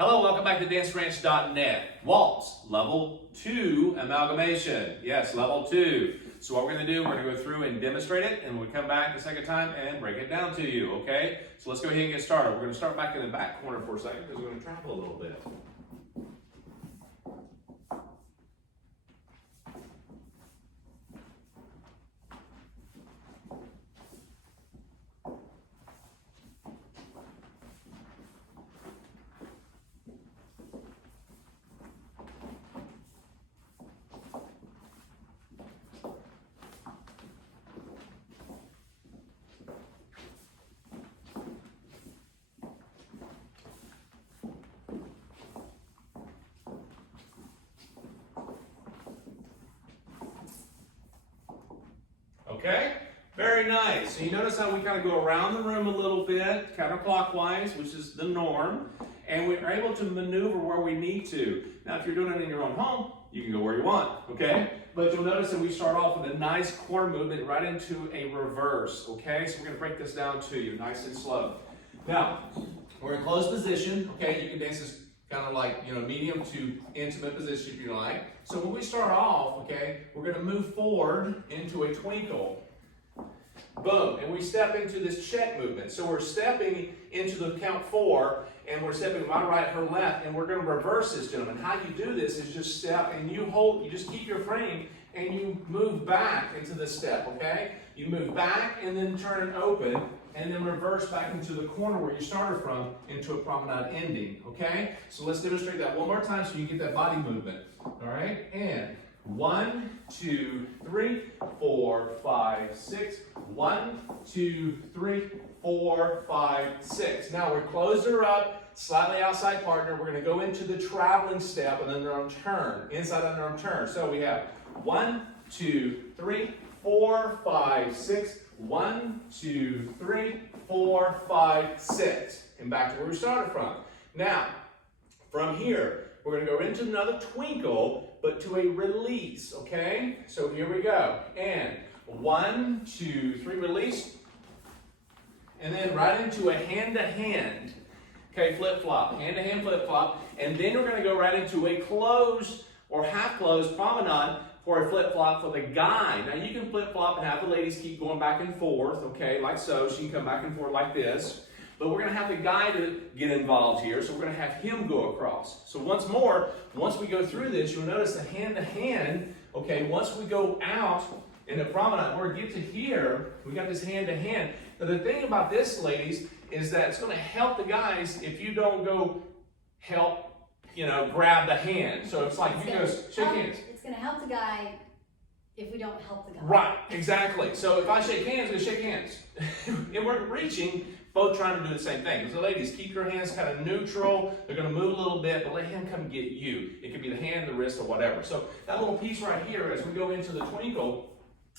Hello, welcome back to DanceRanch.net. Waltz, level 2 amalgamation. Yes, level 2. So what we're going to do, we're going to go through and demonstrate it, and we'll come back the second time and break it down to you, okay? So let's go ahead and get started. We're going to start back in the back corner for a second because we're going to travel a little bit. Okay, very nice. So you notice how we kind of go around the room a little bit, counterclockwise, which is the norm, and we're able to maneuver where we need to. Now, if you're doing it in your own home, you can go where you want, okay? But you'll notice that we start off with a nice core movement right into a reverse, okay? So we're going to break this down to you, nice and slow. Now, we're in closed position, okay? You can dance this kind of like, medium to intimate position if you like. So when we start off, okay, we're going to move forward into a twinkle. Boom, and we step into this check movement. So we're stepping into the count 4, and we're stepping my right, her left, and we're going to reverse this, gentlemen. How you do this is just step, and you just keep your frame, and you move back into the step, okay? You move back, and then turn it open, and then reverse back into the corner where you started from into a promenade ending, okay? So let's demonstrate that one more time so you get that body movement, all right? And 1, 2, 3, 4, 5, 6. 1, 2, 3, 4, 5, 6. Now we're closed her up, slightly outside partner. We're going to go into the traveling step and underarm turn, inside underarm turn. So we have 1, 2, 3, 4, 5, 6. 1, 2, 3, 4, 5, 6. And back to where we started from. Now, from here, we're going to go into another twinkle, but to a release, okay? So here we go. And 1, 2, 3, release. And then right into a hand-to-hand, okay, flip-flop, hand-to-hand flip-flop. And then we're going to go right into a closed or half-closed promenade for a flip-flop for the guy. Now you can flip-flop and have the ladies keep going back and forth, okay, like so. She can come back and forth like this. But we're going to have the guy to get involved here, so we're going to have him go across. So once more, once we go through this, you'll notice the hand-to-hand, okay, once we go out in the promenade, where we get to here, we got this hand-to-hand. Now the thing about this, ladies, is that it's going to help the guys if you don't go help, grab the hand. So it's like you go shake hands. It's going to help the guy if we don't help the guy. Right, exactly. So if I shake hands, we shake hands. And we're reaching, both trying to do the same thing. So ladies, keep your hands kind of neutral. They're going to move a little bit, but let him come get you. It could be the hand, the wrist, or whatever. So that little piece right here, as we go into the twinkle,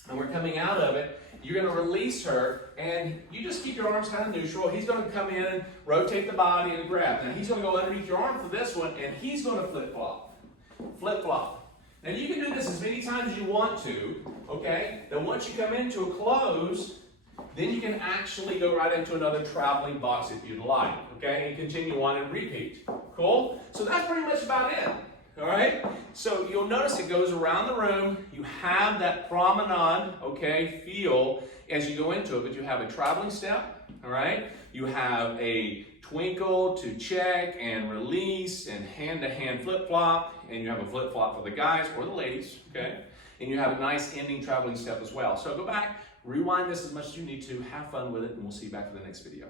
and we're coming out of it, you're going to release her, and you just keep your arms kind of neutral. He's going to come in and rotate the body and grab. Now he's going to go underneath your arm for this one, and he's going to flip-flop. Flip-flop. Now you can do this as many times as you want to, okay? Then once you come into a close, then you can actually go right into another traveling box if you'd like, okay? And continue on and repeat. Cool? So that's pretty much about it, all right? So you'll notice it goes around the room. You have that promenade, okay, feel as you go into it, but you have a traveling step, all right? You have a twinkle to check and release and hand-to-hand flip-flop, and you have a flip-flop for the guys or the ladies, okay? And you have a nice ending traveling step as well. So go back, rewind this as much as you need to, have fun with it, and we'll see you back for the next video.